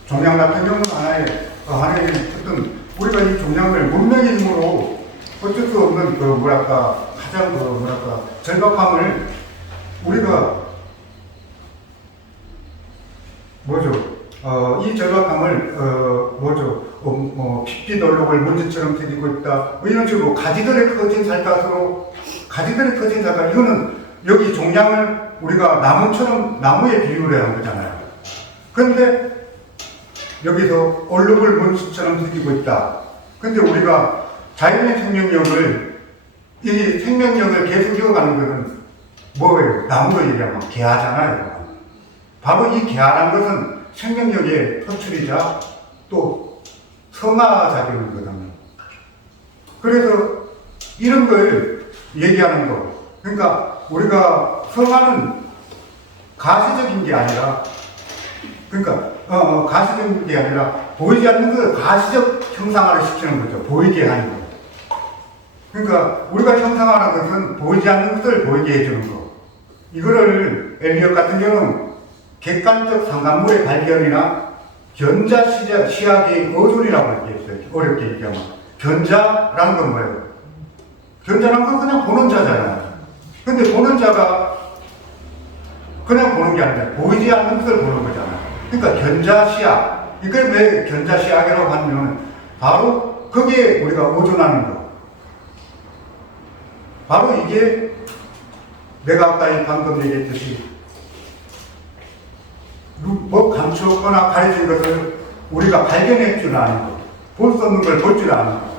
종양 같은 경우는 하나의 어떤 우리가 이 종양을 문명의 힘으로 어쩔 수 없는 가장 절박함을 우리가 이 절박함을 핏빛 얼룩을 문제처럼 새기고 있다. 이런 식으로 가지들의 커진 살갗으로 이거는 여기 종양을 우리가 나무에 비유를 한 거잖아요. 그런데 여기서 얼룩을 문신처럼 새기고 있다. 근데 우리가 자연의 이 생명력을 계속 이어가는 것은 뭐예요? 나무로 얘기하면 개화잖아요. 바로 이 개화란 것은 생명력의 표출이자 또 성화작용이거든요. 그래서 이런 걸 얘기하는 거. 그러니까 우리가 성화는 가시적인 게 아니라 가시적인 게 아니라 보이지 않는 것을 가시적 형상화를 시키는 거죠. 보이게 하는 거. 그러니까 우리가 형상화하는 것은 보이지 않는 것을 보이게 해주는 거. 이거를 엘리엇 같은 경우는 객관적 상관물의 발견이나 견자 시학의 어존이라고 얘기했어요. 어렵게 얘기하면. 견자라는 건 뭐예요? 견자라는 건 그냥 보는 자잖아요. 근데 보는 자가 그냥 보는 게 아니라 보이지 않는 것을 보는 거잖아요. 그러니까 견자시약. 이걸 왜 견자시약이라고 하면 바로 거기에 우리가 의존하는 거. 바로 이게 내가 아까 방금 얘기했듯이 뭐 감추었거나 가려진 것을 우리가 발견할 줄 아는 거. 볼 수 없는 걸 볼 줄 아는 거.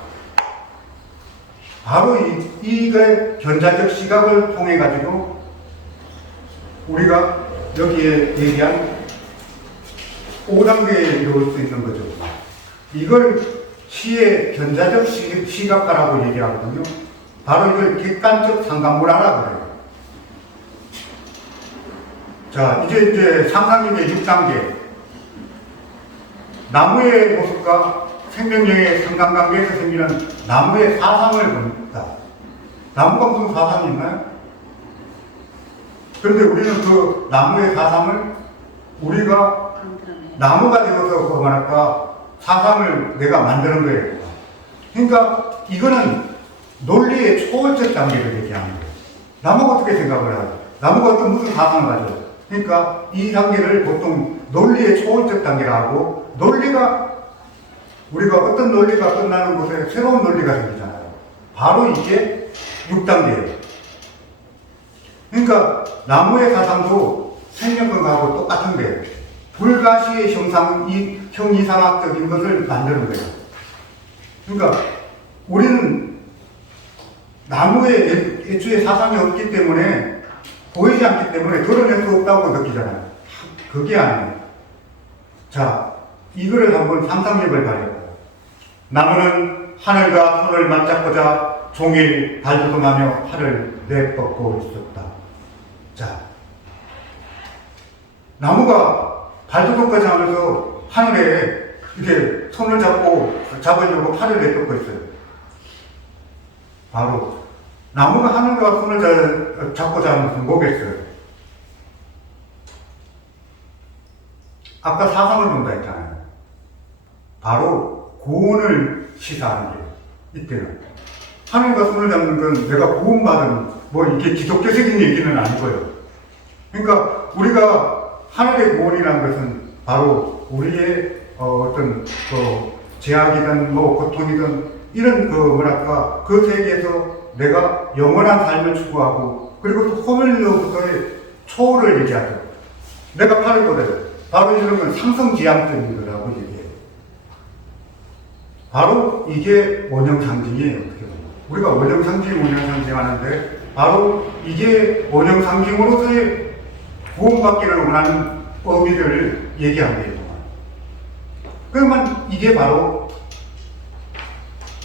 바로 이게 견자적 시각을 통해 가지고 우리가 여기에 얘기한 5단계에 이룰 수 있는 거죠. 이걸 시의 견자적 시각화라고 얘기하거든요. 바로 이걸 객관적 상관문화라고 그래요. 자, 이제 상상력의 6단계. 나무의 모습과 생명력의 상관관계에서 생기는 나무의 사상을 봅니다. 나무가 무슨 사상이 있나요? 그런데 우리는 그 나무의 사상을 우리가 나무가 되어서 그 뭐랄까 사상을 내가 만드는 거예요. 그러니까 이거는 논리의 초월적 단계를 얘기하는 거예요. 나무가 어떻게 생각을 하죠? 나무가 어떤 무슨 사상을 가져요? 그러니까 이 단계를 보통 논리의 초월적 단계라 하고, 논리가 우리가 어떤 논리가 끝나는 곳에 새로운 논리가 생기잖아요. 바로 이게 6단계예요. 그러니까 나무의 사상도 생명과하고 똑같은 거예요. 불가시의 형이상학적인 것을 만드는 거예요. 그러니까 우리는 나무에 애초에 사상이 없기 때문에, 보이지 않기 때문에 드러낼 수 없다고 느끼잖아요. 그게 아니에요. 자, 이거를 한번 상상력을 발휘해봐요. 나무는 하늘과 손을 맞잡고자 종일 발돋움하며 팔을 내뻗고 있었다. 자, 나무가 발돋움까지 하면서 하늘에 이렇게 손을 잡으려고 팔을 내뻗고 있어요. 바로 나무가 하늘과 손을 잡고자 하는 것은 뭐겠어요? 아까 사상을 본다 했잖아요. 바로 구원을 시사하는 게 이때는. 하늘과 손을 잡는 건 내가 구원받은 뭐 이게 기독교적인 얘기는 아니고요. 그러니까 우리가 하늘의 구원이라는 것은 바로 우리의 어떤 제약이든 뭐 고통이든 이런 뭐랄까 그 세계에서 내가 영원한 삶을 추구하고, 그리고 또 호밀로부터의 초월을 얘기하죠. 내가 팔을 뻗어요. 바로 이런 건 상성지향적인 거라고 얘기해요. 바로 이게 원형상징이에요. 어떻게 보면 우리가 원형상징 하는데, 바로 이게 원형상징으로서의 구원받기를 원하는 의미를 얘기한 거예요. 그러면 이게 바로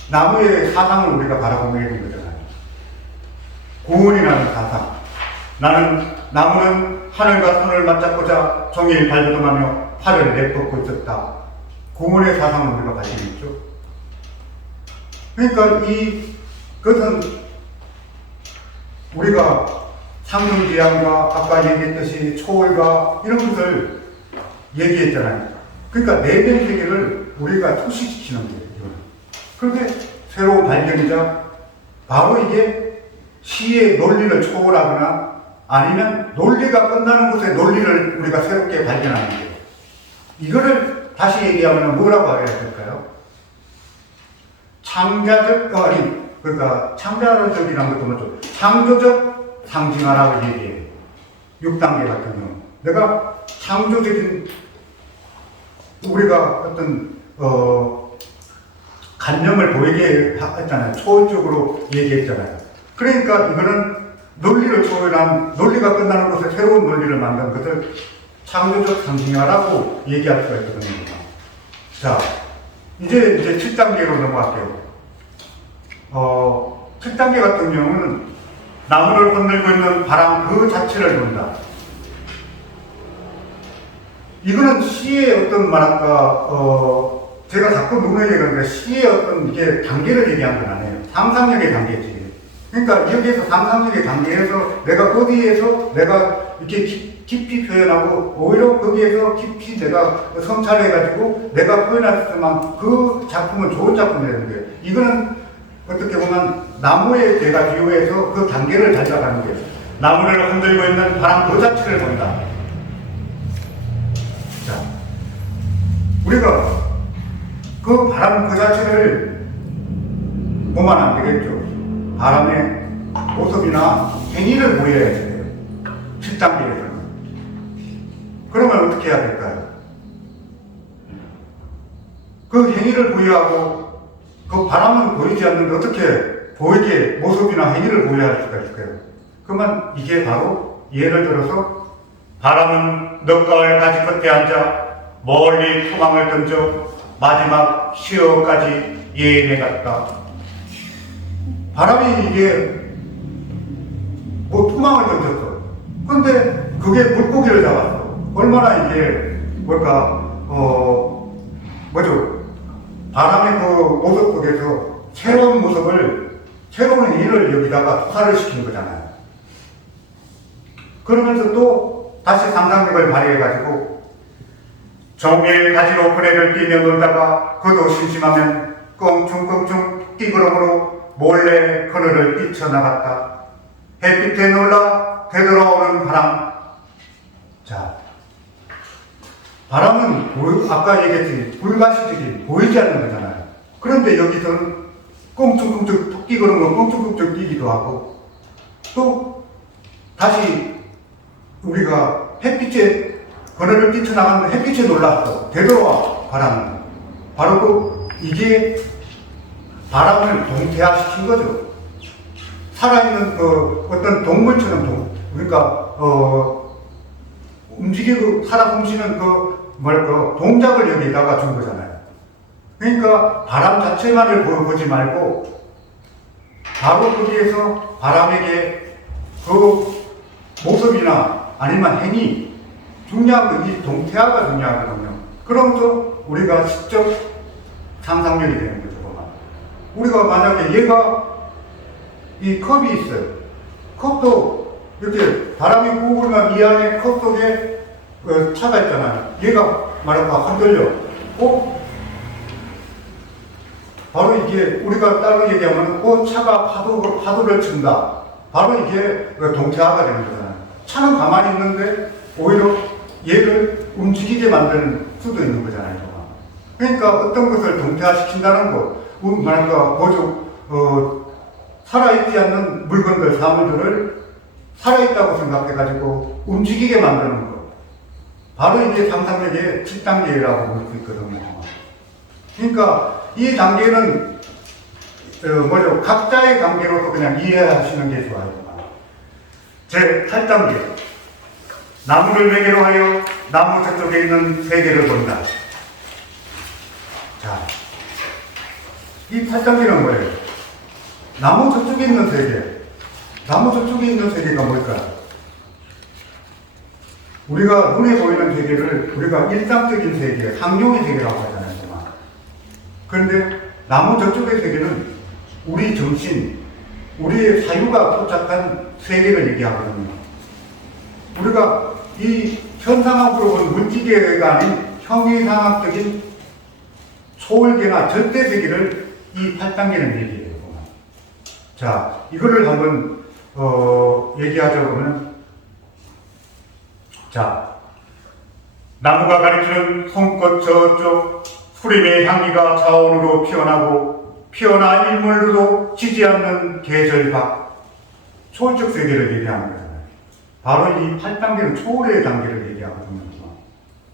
나무의 사상을 우리가 바라보게 되는 거잖아요. 구원이라는 사상. 나무는 하늘과 손을 맞잡고자 종일 발돋움하며 팔을 내뻗고 있었다. 구원의 사상을 우리가 발견했죠. 그러니까 그것은 우리가 상승지향과 아까 얘기했듯이 초월과 이런 것을 얘기했잖아요. 그러니까 내면 세계를 우리가 투시시키는 거예요. 그런데 새로운 발견이자 바로 이게 시의 논리를 초월하거나 아니면 논리가 끝나는 곳에 논리를 우리가 새롭게 발견하는 거예요. 이거를 다시 얘기하면 뭐라고 해야 될까요? 창자적이라는 것도 뭐죠? 창조적 상징화라고 얘기해요. 6단계 같은 경우. 내가 창조적인, 우리가 어떤, 관념을 보이게 했잖아요. 초월적으로 얘기했잖아요. 그러니까 이거는 논리를 초월한, 논리가 끝나는 곳에 새로운 논리를 만든 것을 창조적 상징화라고 얘기할 수가 있거든요. 자, 이제 7단계로 넘어갈게요. 7단계 같은 경우는 나무를 건들고 있는 바람 그 자체를 본다. 이거는 시의 어떤 제가 자꾸 누누이 얘기하는데 시의 어떤 이게 단계를 얘기한 건 아니에요. 상상력의 단계지. 그러니까 여기에서 상상력의 단계에서 내가 어디에서 내가 이렇게 깊이 표현하고 오히려 거기에서 깊이 내가 성찰해가지고 내가 표현할 때만 그 작품은 좋은 작품이 되는데 이거는 어떻게 보면 나무에 내가 비유해서 그 단계를 달려가는 거예요. 나무를 흔들고 있는 바람 그 자체를 본다. 자, 우리가 그 바람 그 자체를 보면 안 되겠죠. 바람의 모습이나 행위를 보여야 돼요. 7단계에서는. 그러면 어떻게 해야 될까요? 그 행위를 부여하고 그 바람은 보이지 않는데 어떻게 보이게 모습이나 행위를 보여야 할 수가 있을까요? 그러면 이게 바로 예를 들어서 바람은 늦가을 가지 끝에 앉아 멀리 소망을 던져 마지막 시어까지 예내 갔다. 바람이 이게 뭐 투망을 던졌어. 근데 그게 물고기를 잡았어. 얼마나 이게 뭘까 뭐죠? 바람의 그 모습 속에서 새로운 모습을 새로운 일을 여기다가 투사를 시킨 거잖아요. 그러면서 또 다시 상상력을 발휘해가지고 종일 가지로 그네를 뛰며 놀다가 그도 심심하면 껑충껑충 띠그러으로 몰래 그늘을 뛰쳐나갔다. 햇빛에 놀라 되돌아오는 바람. 자, 바람은 아까 얘기했지 불가시적인 보이지 않는 거잖아요. 그런데 여기서는 껑충껑충 툭 뛰그러면 껑충껑충 뛰기도 하고 또 다시 우리가 햇빛에 그늘을 뛰쳐나갔는데 햇빛에 놀랐어. 되돌아와 바람은. 바로 이게 바람을 동태화시킨 거죠. 살아있는 어떤 동물처럼 그러니까 움직이고 살아 숨쉬는 동작을 여기다가 준 거잖아요. 그러니까 바람 자체만을 보지 말고 바로 거기에서 바람에게 그 모습이나 아니면 행위 중요한 이 동태화가 중요하거든요. 그러면서 우리가 직접 상상력이 되는 거죠. 우리가 만약에 얘가 이 컵이 있어요. 컵도 이렇게 바람이 불면 이 안에 컵 속에 차가 있잖아요. 얘가 말할까 흔들려. 바로 이게 우리가 따로 얘기하면 차가 파도를 친다. 바로 이게 동태화가 되는 거잖아요. 차는 가만히 있는데 오히려 얘를 움직이게 만드는 수도 있는 거잖아요. 그러니까 어떤 것을 동태화시킨다는 거, 말할까 살아있지 않는 물건들, 사물들을 살아있다고 생각해가지고 움직이게 만드는 것. 바로 이게 상상력의 7단계라고 볼 수 있거든요. 그러니까 이 단계는 각자의 단계로서 그냥 이해하시는 게 좋아요. 제 8단계. 나무를 매개로 하여 나무 저쪽에 있는 세계를 본다. 자, 이 8단계는 뭐예요? 나무 저쪽에 있는 세계. 나무 저쪽에 있는 세계가 뭘까요? 우리가 눈에 보이는 세계를 우리가 일상적인 세계, 상용의 세계라고 하잖아요. 그런데 나무 저쪽의 세계는 우리 정신, 우리의 사유가 포착한 세계를 얘기하거든요. 우리가 이 현상학으로 본 문지계가 아닌 형이상학적인 초월계나 절대세계를 이 8단계는 얘기해요. 자, 이거를 한번 얘기하자면, 자, 나무가 가리키는 손끝 저쪽 수림의 향기가 자원으로 피어나고 피어난 일몰로도 지지 않는 계절 밖 초월적 세계를 얘기하는 거잖아요. 바로 이 8단계는 초월의 단계를 얘기하거든요.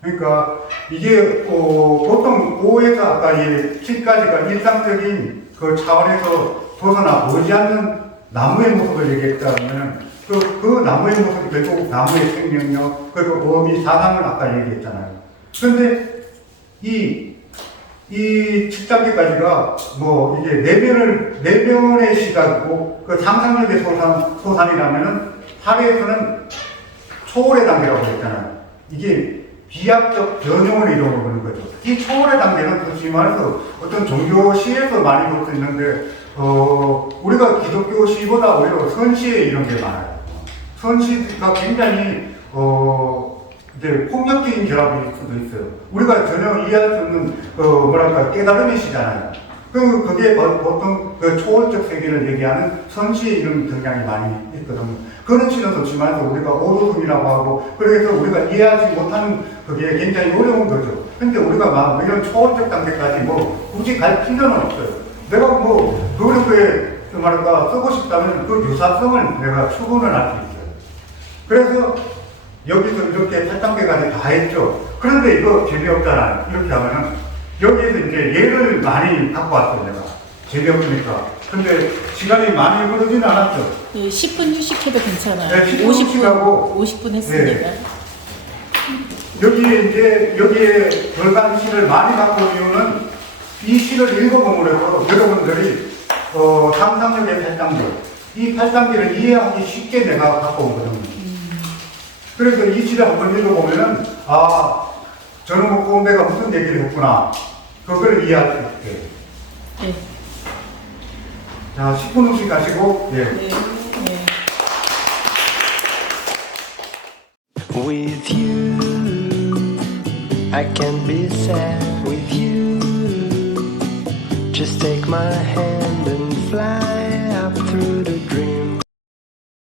그러니까 이게 보통 5에서 아까 이 7까지가 일상적인 그 차원에서 벗어나 보이지 않는 나무의 모습을 얘기했다면 그 나무의 모습이 결국 나무의 생명력 그리고 의미 사상을 아까 얘기했잖아요. 그런데 이 7단계까지가 이게 내면의 시각이고 그 상상력의 소산이라면은 8에서는 초월의 단계라고 했잖아요. 이게 비약적 변형을 이루어보는 거죠. 이 초월의 단계는 솔직히 말해서 어떤 종교시에서 많이 볼 수 있는데 우리가 기독교 시보다 오히려 선시에 이런 게 많아요. 선시가 굉장히 이제 폭력적인 결합일 수도 있어요. 우리가 전혀 이해할 수 없는 뭐랄까 깨달음의 시잖아요. 그게 보통 그 초월적 세계를 얘기하는 선시의 이런 경향이 많이 있거든요. 그런 시는 좋지만 우리가 오도성이라고 하고 그래서 우리가 이해하지 못하는 그게 굉장히 어려운 거죠. 근데 우리가 막 이런 초월적 단계까지 뭐 굳이 갈 필요는 없어요. 내가 뭐 그렇게 말할까 쓰고 싶다면 그 유사성을 내가 추구는 할 수 있어요. 그래서 여기서 이렇게 8단계까지 다 했죠. 그런데 이거 재미없잖아요. 이렇게 하면은 여기에서 이제 예를 많이 갖고 왔어요, 내가. 재미없으니까. 근데 시간이 많이 흐르지는 않았죠. 네, 10분 휴식해도 괜찮아요. 네, 10분 휴식하고. 50분 했으니까. 네. 여기에 별간 시를 많이 갖고 온 이유는 이 시를 읽어보므로 여러분들이 상상력의 8단계, 이 8단계를 이해하기 쉽게 내가 갖고 오거든요. 그래서 이 시를 한번 읽어보면은, 저는 뭐 꼰대가 무슨 얘기를 했구나. 그걸 이해할 수 있게. 네. 자, 10분 후씩 가시고, 예. 네. 네. With you, I can be sad with you. Just take my hand and fly up through